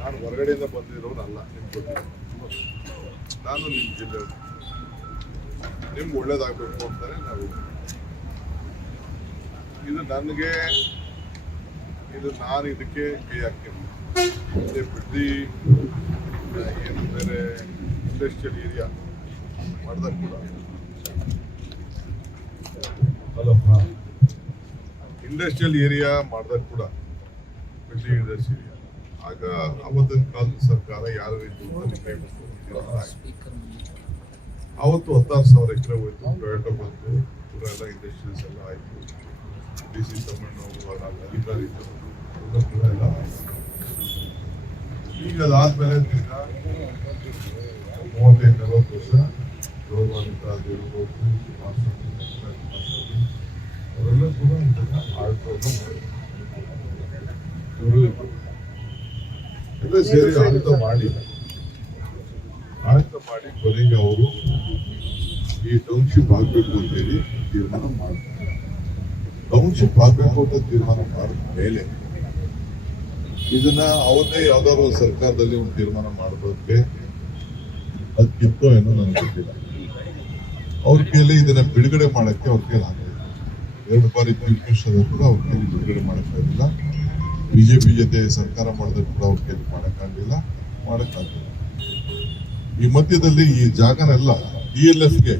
ನಾನು ಹೊರಗಡೆಯಿಂದ ಬಂದಿರೋನಲ್ಲ ನಿಮ್ಗೆ ಗೊತ್ತಿಲ್ಲ ನಾನು ನಿಮ್ಮ ಜಿಲ್ಲೆ ನಿಮ್ಗೆ ಒಳ್ಳೇದಾಗಬೇಕು ಅಂತಾನೆ ನಾವು ಇದು ನನಗೆ ಇದು ನಾನು ಇದಕ್ಕೆ ಕೈ ಹಾಕ್ತೀನಿ. ಇದೇ ಬಿಡ್ದಿ ಏನು ಬೇರೆ ಇಂಡಸ್ಟ್ರಿಯಲ್ ಏರಿಯಾ ಮಾಡಿದಾಗ ಕೂಡ. ಹಲೋ ಇಂಡಸ್ಟ್ರಿಯಲ್ ಏರಿಯಾ ಮಾಡಿದಾಗ ಕೂಡ ಬಿಡ್ದಿ ಇಂಡಸ್ಟ್ರಿ ಆಗ ಅವತ್ತಿನ ಕಾಲದ ಸರ್ಕಾರ ಯಾರು ರೀತಿ ಆವತ್ತು ಅವತ್ತು ಹತ್ತಾರು ಸಾವಿರ ಎಕರೆ ಹೋಯ್ತು ಟೊಯೋಟೋ ಬಂತು ಪೂರ ಎಲ್ಲ ಇಂಡಸ್ಟ್ರೀಸ್ ಎಲ್ಲ ಆಯ್ತು. ಡಿ ಸಿ ತಮ್ಮಣ್ಣ ಅಧಿಕಾರಿ. ಎಲ್ಲ ಈಗ ಅದಾದ್ಮೇಲೆ ತಿರ್ಗಾ ಮೂವತ್ತೈದು ನಲವತ್ತು ವರ್ಷ ಗೌರವಾನ್ವಿತ ಕುಮಾರಸ್ವಾಮಿ ಅವರೆಲ್ಲ ಕೂಡ ಇದನ್ನ ಆಳ್ಕೊಂಡು ಇವರು ಎಲ್ಲ ಸೇರಿ ಆಡಳಿತ ಮಾಡಿ ಆಡಳಿತ ಮಾಡಿ ಕೊನೆಗೆ ಅವರು ಈ ಟೌನ್ಶಿಪ್ ಆಗ್ಬೇಕು ಅಂತೇಳಿ ತೀರ್ಮಾನ ಮಾಡ್ತಾರೆ. ಟೌನ್ಶಿಪ್ ಆಗ್ಬೇಕು ಅಂತ ತೀರ್ಮಾನ ಮಾಡಿದ ಮೇಲೆ ಇದನ್ನ ಅವರೇ ಯಾವ್ದಾದ್ರು ಸರ್ಕಾರದಲ್ಲಿ ಒಂದು ತೀರ್ಮಾನ ಮಾಡೋದಕ್ಕೆ ಅದಕ್ಕಿಂತ ಏನೋ ನನಗೆ ಗೊತ್ತಿಲ್ಲ. ಅವ್ರ ಕೈಯಲ್ಲಿ ಇದನ್ನ ಬಿಡುಗಡೆ ಮಾಡಕ್ಕೆ ಅವ್ರ ಕೈಲಿ ಆಗಲಿಲ್ಲ ಎರಡು ಬಾರಿ ಮಿನಿಸ್ಟರ್ ಕೂಡ ಅವ್ರ ಕೈಲಿ ಬಿಡುಗಡೆ ಮಾಡಕ್ಕಾಗಿಲ್ಲ ಬಿಜೆಪಿ ಜೊತೆ ಸರ್ಕಾರ ಮಾಡಿದ್ರೆ ಕೂಡ ಅವ್ರ ಕೈಲಿ ಮಾಡೋಕ್ಕಾಗಲಿಲ್ಲ ಮಾಡಕ್ಕಾಗಲಿಲ್ಲ ಈ ಮಧ್ಯದಲ್ಲಿ ಈ ಜಾಗನೆಲ್ಲ ಡಿ ಎಲ್ ಎಫ್ಗೆ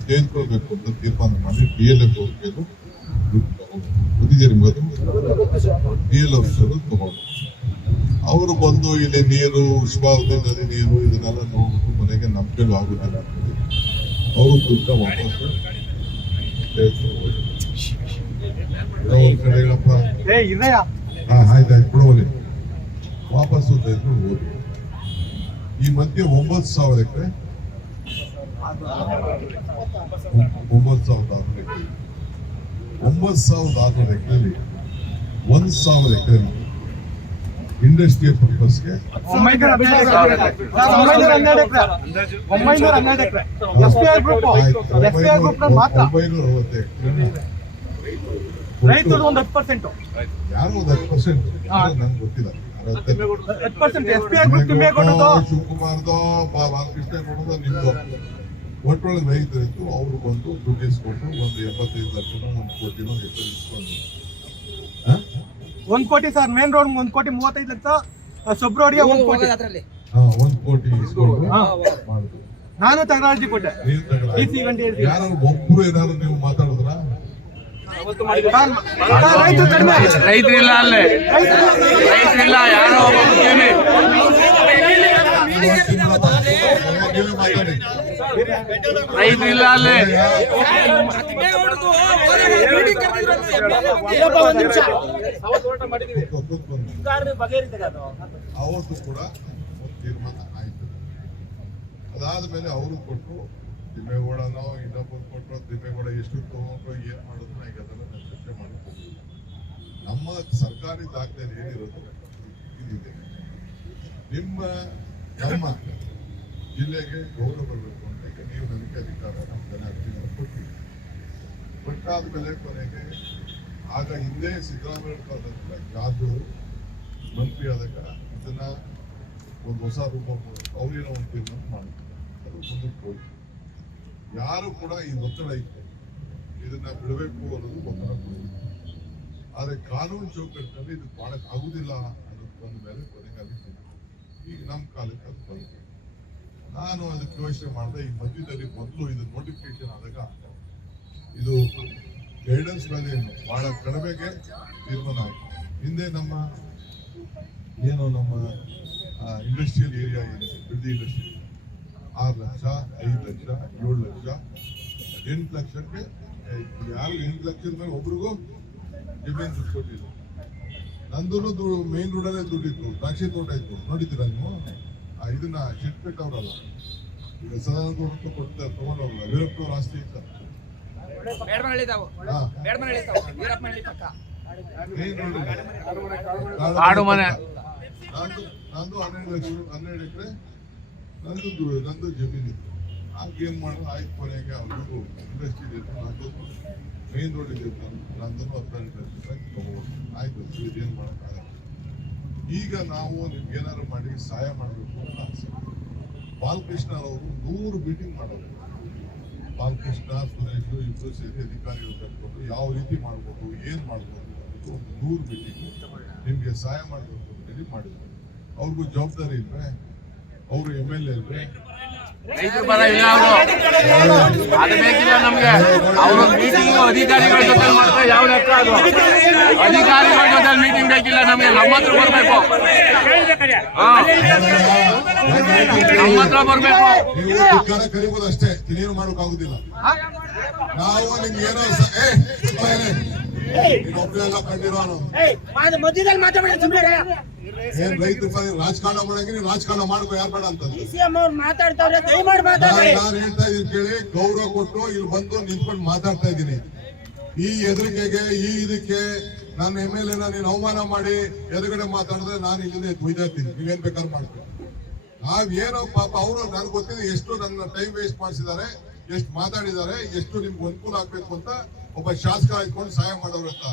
ತೆಗೆದುಕೊಳ್ಬೇಕು ಅಂತ ತೀರ್ಮಾನ ಮಾಡಿ ಡಿ ಎಲ್ ಎಫ್ ಅವ್ರ ಕೈಲು ಡಿ ಎಲ್ ತಗೊಂಡು. ಅವರು ಬಂದು ಇಲ್ಲಿ ನೀರು ಉಷ್ಮಾವತಿ ನದಿ ನೀರು ಇದನ್ನೆಲ್ಲ ನೋಡ್ಬಿಟ್ಟು ಮನೆಗೆ ಆಗೋದಿಲ್ಲ ಆಗುದಿಲ್ಲ. ಅವರು ದುಡ್ಡ ವಾಪಸ್ ತೆಗೆದುಕೊಂಡು ಹೋದ್ರು. ಏನೋ ಒಂದ್ ಕಡೆ ಹೇಳಪ್ಪ ಏ ಇದೆಯಾ ಹಾ ಆಯ್ತಾಯ್ತು ವಾಪಸ್ಸು ತೆಗೆದುಕೊಂಡು ಹೋದ್ರು. ಈ ಮಧ್ಯೆ ಒಂಬತ್ತು ಸಾವಿರ ಎಕರೆ. ಒಂಬತ್ತು ಸಾವಿರದ ಆರುನೂರು ಎಕರೆ. ಒಂಬತ್ತು ಸಾವಿರದ ಆರುನೂರು ಎಕರೆಲಿ ಒಂದ್ ಸಾವಿರ ಎಕರೆ. ಇಂಡಸ್ಟ್ರಿಯಲ್ ಪರ್ಪಸ್ಗೆ ಒಂಬೈನೂರ ಅರವತ್ತು ಎಕರೆ. ರೈತರು ಒಂದು ಹತ್ತು ಪರ್ಸೆಂಟ್ ಯಾರು ಒಂದು ಹತ್ತು ಪರ್ಸೆಂಟ್ ನಂಗೆ ಗೊತ್ತಿಲ್ಲ. ಅರವತ್ತು ಹತ್ತು percent S P I group ತಿಮ್ಮೇಗೌಡದು ಶಿವಕುಮಾರ್ದೋ ಬಾ- ಬಾಲಕೃಷ್ಣ ಕೊಡೋದು ನಿಮ್ದು. ಒಟ್ಟೊಳಗೆ ಅವರು ಬಂದು ದುಡ್ಡು ಇಸ್ಕೊಟ್ಟು ಒಂದು ಎಪ್ಪತ್ತೈದು ಲಕ್ಷನೋ ಒಂದು ಕೋಟಿನೋ ಇಸ್ಕೊಂಡು. ಒಂದ್ ಕೋಟಿ ಸರ್ ಮೇನ್ ರೋಡ್ ಒಂದ್ ಕೋಟಿ ಮೂವತ್ತೈದು ಲಕ್ಷ ಸುಬ್ರೋಡಿಯ ಒಂದ್ ಕೋಟಿ. ಹಾ, ಒಂದು ಕೋಟಿ ಇಸ್ಕೊಂಡು ಹಾ. ನಾನು ತಗರಾಜಿ ಕೊಟ್ಟೆ. ಯಾರು ಒಬ್ರು ಏನಾದ್ರು ನೀವು ಮಾತಾಡಿದ್ರ ಸರ್, ಸರ್, ರೈತರು ಕಡಿಮೆ ರೈತರಿಲ್ಲ ಅಲ್ಲೇ ರೈತರಿಲ್ಲ ಯಾರೋ ಒಬ್ಬ ಮುಖ್ಯಮಿ ಮಾತಾಡಿ ರೈತರಿಲ್ಲ ಅಲ್ಲೇ ಅವರು ಅವತ್ತು ಕೂಡ ತೀರ್ಮಾನ ಆಯ್ತು ಅದಾದ್ಮೇಲೆ ಅವರು ಕೊಟ್ಟರು ತಿಮ್ಮೇಗೌಡನೋ ಇನ್ನೊಬ್ಬರು ಕೊಟ್ಟರು ತಿಮ್ಮೇಗೌಡ ಎಷ್ಟು ತೊಗೊಂಡ್ರು, ಏನು ಮಾಡಿದ್ರು ಈಗ ಅದನ್ನು ನಾನು ಚರ್ಚೆ ಮಾಡಿ ಹೋಗಿಲ್ಲ ನಮ್ಮ ಸರ್ಕಾರಿ ದಾಖಲೆ ಏನಿರೋದು ಇದಿದೆ ನಿಮ್ಮ, ನಮ್ಮ ಜಿಲ್ಲೆಗೆ ಗೌರವ ಬರಬೇಕು ಅಂತ ಈಗ ನೀವು ನನಗೆ ಅಧಿಕಾರ ನಮ್ಮ ಜನ ಕೊಟ್ಟಿದ್ದೀವಿ. ಕೊಟ್ಟಾದ ಕೊಟ್ಟಾದ್ಮೇಲೆ ಕೊನೆಗೆ ಆಗ ಹಿಂದೆ ಸಿದ್ದರಾಮಯ್ಯ ಜಾದು ಮಂತ್ರಿ ಆದಾಗ ಇದನ್ನ ಒಂದು ಹೊಸ ರೂಪ ಅವ್ರೇನೋ ಒಂದು ತೀರ್ಮಾನ ಮಾಡಿದ್ರು ಅದು ಮುಂದಕ್ಕೆ ಹೋಯ್ತು ಯಾರು ಕೂಡ ಈ ಒತ್ತಡ ಇತ್ತು ಇದನ್ನ ಬಿಡಬೇಕು ಅನ್ನೋದು ಒತ್ತಡ ಕೊಡಬೇಕು ಆದ್ರೆ ಕಾನೂನು ಚೌಕಟ್ಟಿನಲ್ಲಿ ಇದು ಮಾಡಕ್ ಆಗುದಿಲ್ಲ ಅನ್ನೋದು ಬಂದ ಮೇಲೆ ಕೊನೆಗೆ ಅದಕ್ಕೆ ಈಗ ನಮ್ಮ ಕಾಲಕ್ಕೆ ಅದು ಬಂತು ನಾನು ಅದಕ್ಕೆ ಯೋಚನೆ ಮಾಡಿದೆ, ಈ ಮಧ್ಯದಲ್ಲಿ ಮೊದಲು ಇದು ನೋಟಿಫಿಕೇಶನ್ ಆದಾಗ ಇದು ಗೈಡೆನ್ಸ್ ಮೇಲೆ ಬಹಳ ಕಡಿಮೆಗೆ ತೀರ್ಮಾನ ಆಯ್ತು. ಹಿಂದೆ ನಮ್ಮ ಏನು ನಮ್ಮ ಇಂಡಸ್ಟ್ರಿಯಲ್ ಏರಿಯಾ ಏನಿದೆ, ಬಿಡದಿ ಇಂಡಸ್ಟ್ರಿ ಆರು ಲಕ್ಷ ಐದು ಲಕ್ಷ ಏಳು ಲಕ್ಷ ಎಂಟು ಲಕ್ಷಕ್ಕೆ ಯಾರು ಎಂಟು ಲಕ್ಷದ ಮೇಲೆ ಒಬ್ರಿಗೂ ಡಿಫೆನ್ಸ್ ಕೊಟ್ಟಿಲ್ಲ. ನಂದು ದುಡ್ಡು ಮೇನ್ ರೋಡಲ್ಲೇ ದುಡ್ಡಿತ್ತು ದ್ರಾಕ್ಷಿ ತೋಟ ಇತ್ತು. ನೋಡಿದ್ದೀರಾ ನೀವು? ಆ, ಇದನ್ನ ಶೆಟ್ಪೇಟ್ ಅವರಲ್ಲ ಈಗ ಸದಾನಂದ ಗೌಡ ಕೊಡ್ತಾರೆ ತಗೊಂಡವ್ರಲ್ಲ ವೀರಪ್ಪನವ್ರ ಆಸ್ತಿ ಇತ್ತ. ನಂದು ನಂದು ಹನ್ನೆರಡು ಲಕ್ಷ ಹನ್ನೆರಡು ಎಕರೆ. ನಂದು ನಂದು ಜಮೀನು. ಇತ್ತು ಆಗ ಏನು ಮಾಡೋದು ಆಯ್ತು ಕೊನೆಗೆ ಅವ್ರಿಗೂ ಇಂಡಸ್ಟ್ರಿ ಇತ್ತು ನಂದು ಮೇನ್ ರೋಡ್ ಇದೆ ನಂದು ಹದಿನೆಂಟು ತಗೋಬೋದು ಆಯ್ತು ಇದೇನು ಮಾಡೋಕ್ಕಾಗಲ್ಲ. ಈಗ ನಾವು ನಿಮ್ಗೆ ಏನಾದ್ರು ಮಾಡಿ ಸಹಾಯ ಮಾಡಬೇಕು ಅಂತ ಆಸೆ ಬಾಲಕೃಷ್ಣ ಅವರು ನೂರು ಮೀಟಿಂಗ್ ಮಾಡೋದು. ಬಾಲಕೃಷ್ಣ, ಸುರೇಶ್ ಇಬ್ಬರು ಸೇರಿ ಅಧಿಕಾರಿಗಳು ಕರ್ಕೊಂಡು ಯಾವ ರೀತಿ ಮಾಡ್ಬೋದು, ಏನು ಒಂದು ನೂರು ಮೀಟಿಂಗ್ ನಿಮಗೆ ಸಹಾಯ ಮಾಡಬೇಕು ಅಂತೇಳಿ ಮಾಡಿದ್ರು. ಅವ್ರಿಗೂ ಜವಾಬ್ದಾರಿ ಇಲ್ವೇ? ಅವರು ಎಂ ಎಲ್ ಎ ರೈತರ ಪರ ಇಲ್ಲ ಅವರು. ಅದು ಬೇಕಿಲ್ಲ ನಮ್ಗೆ. ಅವರು ಮೀಟಿಂಗ್ ಅಧಿಕಾರಿಗಳ ಜೊತೆ ಮಾಡ್ತಾರೆ ಯಾವ ಲೆಕ್ಕ ಅದು? ಅಧಿಕಾರಿಗಳ ಜೊತೆ ಮೀಟಿಂಗ್ ಬೇಕಿಲ್ಲ ನಮ್ಗೆ. ನಮ್ಮ ಹತ್ರ ಬರ್ಬೇಕು. ನಮ್ಮ ಹತ್ರ ಬರ್ಬೇಕು. ನೀವು ಧಿಕ್ಕಾರ ಕರಿಬೋದು ಅಷ್ಟೇ. ಇನ್ನೇನು ಮಾಡೋಕ್ಕಾಗುದಿಲ್ಲ ನಾವು ನಿಮ್ಗೆ ಏನೋ ಎಲ್ಲ ಕಂಡಿರೋನು ಮಧ್ಯದಲ್ಲಿ ಮಾತಾಡಬೇಡ ಸುಮ್ಮನೆ ಏನ್ ರೈತರ ರಾಜಕಾರಣ ಮಾಡಂಗೆ ನೀವು ರಾಜಕಾರಣ ಮಾಡ್ಕೋ ಯಾರು ಬೇಡ ಅಂತ ನಾನು ಹೇಳ್ತಾ ಇದೀನಿ ಕೇಳಿ ಗೌರವ ಕೊಟ್ಟು ಇಲ್ಲಿ ಬಂದು ನಿಂತ್ಕೊಂಡು ಮಾತಾಡ್ತಾ ಇದ್ದೀನಿ ಈ ಎದುರಿಕೆಗೆ ಈ ಇದಕ್ಕೆ ನನ್ನ ಎಂ ಎಲ್ ಎನ ನೀನು ಅವಮಾನ ಮಾಡಿ ಎದುರುಗಡೆ ಮಾತಾಡಿದ್ರೆ ನಾನು ಇಲ್ಲಿಂದ ನೀವ್ ನೀವೇನ್ ಬೇಕಾದ್ರೂ ಮಾಡ್ತೀನಿ ನಾವ್ ಏನೋ ಪಾಪ ಅವರು ನನ್ಗೆ ಗೊತ್ತಿದೆ ಎಷ್ಟು ನನ್ನ ಟೈಮ್ ವೇಸ್ಟ್ ಮಾಡಿಸಿದ್ದಾರೆ ಎಷ್ಟು ಮಾತಾಡಿದ್ದಾರೆ ಎಷ್ಟು ನಿಮ್ಗೆ ಅನುಕೂಲ ಆಗ್ಬೇಕು ಅಂತ ಒಬ್ಬ ಶಾಸಕ ಆಯ್ಕೊಂಡು ಸಹಾಯ ಮಾಡೋರು ಅಂತ.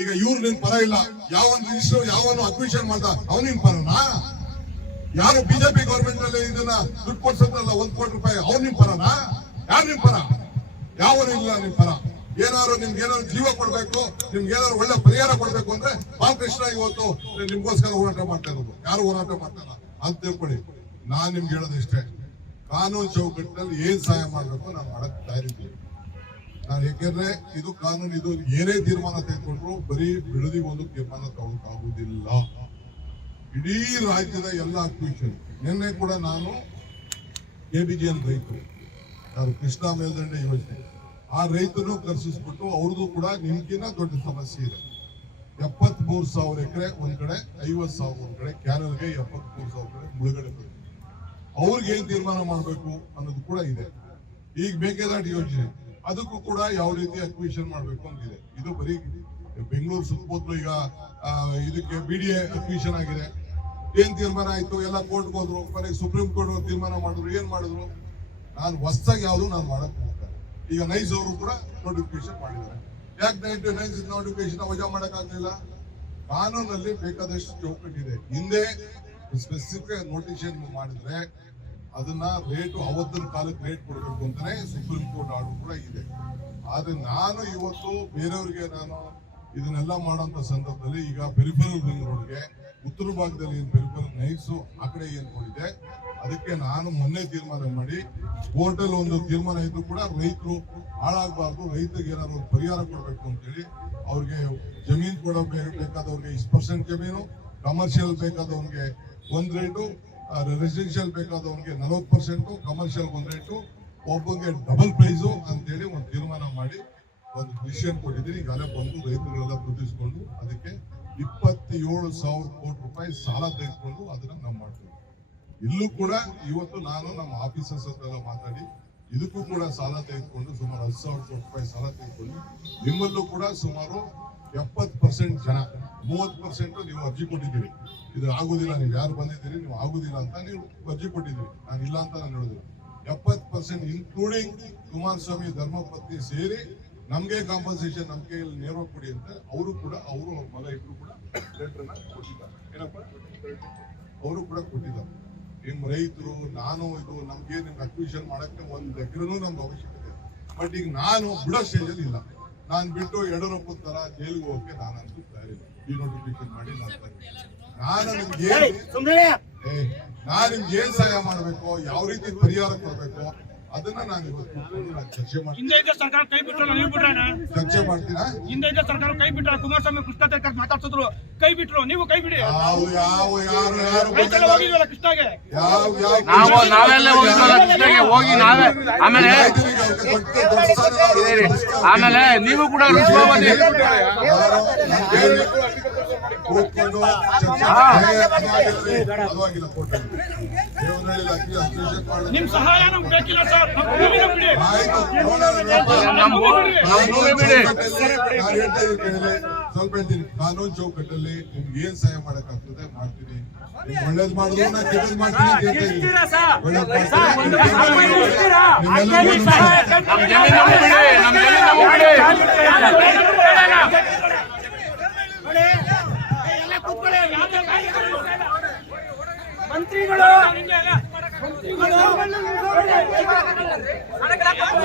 ಈಗ ಇವ್ರು ನಿನ್ ಪರ ಇಲ್ಲ. ಯಾವನ್ ರಿಜಿಸ್ಟರ್ ಯಾವನು ಅಡ್ಮಿಷನ್ ಮಾಡ್ದ ಅವ್ನು ನಿನ್ ಪರನಾ? ಯಾರು ಬಿಜೆಪಿ ಗೌರ್ಮೆಂಟ್ನಲ್ಲಿ ಇದನ್ನ ದುಡ್ಡು ಕೊಡ್ಸತ್ತಲ್ಲ ಒಂದ್ ಕೋಟಿ ರೂಪಾಯಿ, ಅವ್ನ ನಿಮ್ ಪರನಾ? ಯಾರು ನಿಮ್ ಪರ? ಯಾವನು ಇಲ್ಲ ನಿಮ್ ಪರ. ಏನಾದ್ರು ನಿಮ್ಗೆ ಏನಾದ್ರು ಜೀವ ಕೊಡ್ಬೇಕು, ನಿಮ್ಗೆ ಏನಾದ್ರು ಒಳ್ಳೆ ಪರಿಹಾರ ಕೊಡ್ಬೇಕು ಅಂದ್ರೆ ಬಾಲಕೃಷ್ಣ ಇವತ್ತು ನಿಮ್ಗೋಸ್ಕರ ಹೋರಾಟ ಮಾಡ್ತಾ ಇರೋದು. ಯಾರು ಹೋರಾಟ ಮಾಡ್ತಾರ ಅಂತ ತಿಳ್ಕೊಳ್ಳಿ ನಾನ್ ನಿಮ್ಗೆ ಹೇಳೋದು ಇಷ್ಟೇ. ಕಾನೂನು ಚೌಕಟ್ಟಿನಲ್ಲಿ ಏನ್ ಸಹಾಯ ಮಾಡ್ಬೇಕು ನಾನು ಮಾಡಕ್ ತಯಾರಿದ್ದೀನಿ. ನಾನು ಯಾಕೆಂದ್ರೆ ಇದು ಕಾನೂನು, ಇದು ಏನೇ ತೀರ್ಮಾನ ತೆಗೆದುಕೊಂಡ್ರು ಬರೀ ಬಿಡದಿ ಒಂದು ತೀರ್ಮಾನ ತಗೊಳಕ್ಕಾಗುದಿಲ್ಲ ಇಡೀ ರಾಜ್ಯದ ಎಲ್ಲ ಅಕ್ವಿಷನ್. ನಿನ್ನೆ ಕೂಡ ನಾನು ಕೆಬಿಜಿಎನ್ ರೈತರು, ಯಾರು ಕೃಷ್ಣಾ ಮೇಲ್ದಂಡೆ ಯೋಜನೆ, ಆ ರೈತರು ಕರ್ಸಿಸ್ಬಿಟ್ಟು ಅವ್ರದ್ದು ಕೂಡ ನಿಮ್ಗಿನ್ನ ದೊಡ್ಡ ಸಮಸ್ಯೆ ಇದೆ. ಎಪ್ಪತ್ ಮೂರ್ ಸಾವಿರ ಎಕರೆ ಒಂದ್ ಕಡೆ ಐವತ್ ಸಾವಿರ ಒಂದ್ ಕಡೆ, ಕ್ಯಾನಲ್ಗೆ ಎಪ್ಪತ್ ಮೂರ್ ಸಾವಿರ ಕಡೆ ಮುಳುಗಡೆ ಅವ್ರಿಗೆ ಏನ್ ತೀರ್ಮಾನ ಮಾಡಬೇಕು ಅನ್ನೋದು ಕೂಡ ಇದೆ. ಈಗ ಮೇಕೆದಾಟು ಯೋಜನೆ. ಅದಕ್ಕೂ ಕೂಡ ಯಾವ ರೀತಿ ಅಕ್ವಿಷನ್ ಮಾಡ್ಬೇಕು ಅಂತಿದೆ. ಇದು ಬರೀ ಬೆಂಗಳೂರು ಸುತ್ತಮುತ್ತಲು ಈಗ ಇದಕ್ಕೆ ಬಿ ಡಿ ಅಕ್ವಿಷನ್ ಆಗಿದೆ. ಏನ್ ತೀರ್ಮಾನ ಆಯ್ತು? ಎಲ್ಲ ಕೋರ್ಟ್ ಹೋದ್ರು ಮನೆಗೆ ಸುಪ್ರೀಂ ಕೋರ್ಟ್ ತೀರ್ಮಾನ ಮಾಡಿದ್ರು, ಏನ್ ಮಾಡಿದ್ರು? ನಾನು ಹೊಸದಾಗಿ ಯಾವುದು ನಾನು ಮಾಡಕ್ ಹೋಗ್ತಾರೆ ಈಗ ನೈಸ್ ಅವರು ಕೂಡ ನೋಟಿಫಿಕೇಶನ್ ಮಾಡಿದ್ದಾರೆ. ಯಾಕೆ ನೈಟ್ ನೈಸ್ ನೋಟಿಫಿಕೇಶನ್ ವಜಾ ಮಾಡೋಕ್ಕಾಗಲಿಲ್ಲ ಕಾನೂನಲ್ಲಿ ಬೇಕಾದಷ್ಟು ಚೌಕಟ್ಟಿದೆ. ಹಿಂದೆ ಸ್ಪೆಸಿಫಿಕ್ ನೋಟಿಫಿಕೇಶನ್ ಮಾಡಿದ್ರೆ ಅದನ್ನ ರೇಟು ಅವತ್ತಿನ ಕಾಲಕ್ಕೆ ರೇಟ್ ಕೊಡಬೇಕು ಅಂತಾನೆ ಸುಪ್ರೀಂ ಕೋರ್ಟ್ ಆರ್ಡರ್ ಕೂಡ ಇದೆ. ಆದ್ರೆ ನಾನು ಇವತ್ತು ಬೇರೆಯವ್ರಿಗೆ ನಾನು ಇದನ್ನೆಲ್ಲ ಮಾಡೋಂಥ ಸಂದರ್ಭದಲ್ಲಿ ಈಗ ಪೆರಿಫರಲ್ ರಿಂಗ್ ರೋಡ್ಗೆ ಉತ್ತರ ಭಾಗದಲ್ಲಿ ಏನ್ ಪೆರಿಫರಲ್ ನೈಸು ಆ ಕಡೆ ಏನು ಕೊಡಿದೆ ಅದಕ್ಕೆ ನಾನು ಮೊನ್ನೆ ತೀರ್ಮಾನ ಮಾಡಿ ಕೋರ್ಟಲ್ಲಿ ಒಂದು ತೀರ್ಮಾನ ಇದ್ರು ಕೂಡ ರೈತರು ಹಾಳಾಗಬಾರ್ದು, ರೈತರಿಗೆ ಏನಾದ್ರು ಪರಿಹಾರ ಕೊಡಬೇಕು ಅಂತೇಳಿ ಅವ್ರಿಗೆ ಜಮೀನು ಕೊಡಬೇಕಾದವ್ರಿಗೆ ಇಷ್ಟು ಪರ್ಸೆಂಟ್ ಜಮೀನು ಕಮರ್ಷಿಯಲ್ ಬೇಕಾದವ್ರಿಗೆ ಒಂದು ರೇಟು ರೆಸಿಡೆನ್ಷಿಯಲ್ ಬೇಕಾದವನಿಗೆ ನಲವತ್ತು ಪರ್ಸೆಂಟು ಕಮರ್ಷಿಯಲ್ ಒಂದ್ ರೇಟು ಒಬ್ಬಗೆ ಡಬಲ್ ಪ್ರೈಸು ಅಂತೇಳಿ ಒಂದು ತೀರ್ಮಾನ ಮಾಡಿ ಒಂದು ಡಿಸಿಷನ್ ಕೊಟ್ಟಿದ್ದೀನಿ. ಈಗಾಗಲೇ ಬಂದು ರೈತರುಗಳೆಲ್ಲ ಗುರುತಿಸಿಕೊಂಡು ಅದಕ್ಕೆ ಇಪ್ಪತ್ತೇಳು ಸಾವಿರ ಕೋಟಿ ರೂಪಾಯಿ ಸಾಲ ತೆಗೆದುಕೊಂಡು ಅದನ್ನ ನಾವು ಮಾಡ್ತೀವಿ. ಇಲ್ಲೂ ಕೂಡ ಇವತ್ತು ನಾನು ನಮ್ಮ ಆಫೀಸರ್ಸ್ ಹತ್ರ ಮಾತಾಡಿ, ಇದಕ್ಕೂ ಕೂಡ ಸಾಲ ತೆಗೆದುಕೊಂಡು ಸುಮಾರು ಹತ್ತು ಸಾವಿರ ಕೋಟಿ ರೂಪಾಯಿ ಸಾಲ ತೆಗೆದುಕೊಂಡು ನಿಮ್ಮಲ್ಲೂ ಕೂಡ ಸುಮಾರು ಎಪ್ಪತ್ತು ಪರ್ಸೆಂಟ್ ಜನ ಮೂವತ್ತು ಪರ್ಸೆಂಟ್ ನೀವು ಅರ್ಜಿ ಕೊಟ್ಟಿದ್ದೀರಿ. ಇದು ಆಗುದಿಲ್ಲ, ನೀವು ಯಾರು ಬಂದಿದ್ದೀರಿ, ನೀವು ಆಗುದಿಲ್ಲ ಅಂತ ನೀವು ಅರ್ಜಿ ಕೊಟ್ಟಿದ್ದೀರಿ. ನಾನು ಇಲ್ಲ ಅಂತ ನಾನು ಹೇಳಿದ್ರು ಎಪ್ಪತ್ತು ಪರ್ಸೆಂಟ್ ಇನ್ಕ್ಲೂಡಿಂಗ್ ಕುಮಾರಸ್ವಾಮಿ, ಧರ್ಮಪತ್ನಿ ಸೇರಿ ನಮಗೆ ಕಾಂಪನ್ಸೇಷನ್ ನಮ್ ಕೈಯಲ್ಲಿ ನೇರವಾಗಿ ಕೊಡಿ ಅಂತ ಅವರು ಕೂಡ, ಅವರು ಅವ್ರ ಮಗ ಇಬ್ರು ಕೂಡ ಲೆಟ್ರನ್ನ ಕೊಟ್ಟಿದ್ದಾರೆ. ಏನಪ್ಪ? ಅವರು ಕೂಡ ಕೊಟ್ಟಿದ್ದಾರೆ. ನಿಮ್ಮ ರೈತರು, ನಾನು ಇದು ನಮ್ಗೆ ನಿಮ್ಗೆ ಅಕ್ವಿಷನ್ ಮಾಡಕ್ಕೆ ಒಂದು ಎಕರೆನೂ ನಮ್ಗೆ ಅವಶ್ಯಕತೆ ಬಟ್ ಈಗ ನಾನು ಬಿಡೋ ಸ್ಟೇಜಲ್ಲಿ ಇಲ್ಲ. ನಾನ್ ಬಿಟ್ಟು ಯಡಿಯೂರಪ್ಪ ತರ ಜೈಲಿಗೆ ಹೋಗಕ್ಕೆ ನಾನಂತೂ ತಯಾರಿ ಈ ನೋಟಿಫಿಕೇಶನ್ ಮಾಡಿ ನಾನು ನಿಮ್ಗೆ ನಾನ್ ನಿಮ್ಗೆ ಏನ್ ಸಹಾಯ ಮಾಡ್ಬೇಕು ಯಾವ ರೀತಿ ಪರಿಹಾರ ಕೊಡ್ಬೇಕು ಅದನ್ನ ನಾನು ಇವತ್ತು ಚರ್ಚೆ ಮಾಡ್ತೀನಿ. ಹಿಂದೆ ಇದ್ದ ಸರ್ಕಾರ ಕೈ ಬಿಟ್ರು ನೀವು ಬಿಟ್ರಣ ಚರ್ಚೆ ಮಾಡ್ತೀರಾ? ಹಿಂದೆ ಇದ್ದ ಸರ್ಕಾರ ಕೈ ಬಿಟ್ರ ಕುಮಾರಸ್ವಾಮಿ ಕೃಷ್ಣ ತೇಕರ್ ಮಾತಾಡ್ಸಿದ್ರು. ಕೈ ಬಿಟ್ರು ನೀವು ಕೈ ಬಿಡಿ. ಯಾವ ಯಾವ ಯಾರು ಯಾರು ರೈತೆಲ್ಲ ಬಂದಿಲ್ಲ? ಹೋಗಿದ್ವಲ್ಲ ಕೃಷ್ಣಗೆ? ಯಾವ ಯಾವ ನಾವು ನಾವೆಲ್ಲ ಹೋಗಿದ್ವಲ್ಲ ಕೃಷ್ಣಗೆ ಹೋಗಿ ನಾವೇ. ಆಮೇಲೆ. ಆಮೇಲೆ ನೀವು ಕೂಡ ಬನ್ನಿ ಕೂತ್ಕೊಂಡು ನಾನು ಹೇಳ್ತಾ ಸ್ವಲ್ಪ ಹೇಳ್ತೀನಿ ಕಾನೂನು ಚೌಕಟ್ಟಲ್ಲಿ ನಿಮ್ಗೆ ಏನ್ ಸಹಾಯ ಮಾಡಕ್ ಆಗ್ತದೆ ಮಾಡ್ತೀನಿ ಒಳ್ಳೇದ್ ಮಾಡಿದ್ರು ನಾ ಕೆಟ್ಟದ್ ಮಾಡ್ತೀನಿ ಅಂತ ಹೇಳ್ತಾ ಇದ್ದೀನಿ. ಒಳ್ಳೇದ್ ಮಾಡ್ತೀನಿ, ಕಾಯ್ದೆ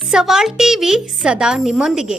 ಸವಾಲ್ ಟಿವಿ ಸದಾ ನಿಮ್ಮೊಂದಿಗೆ.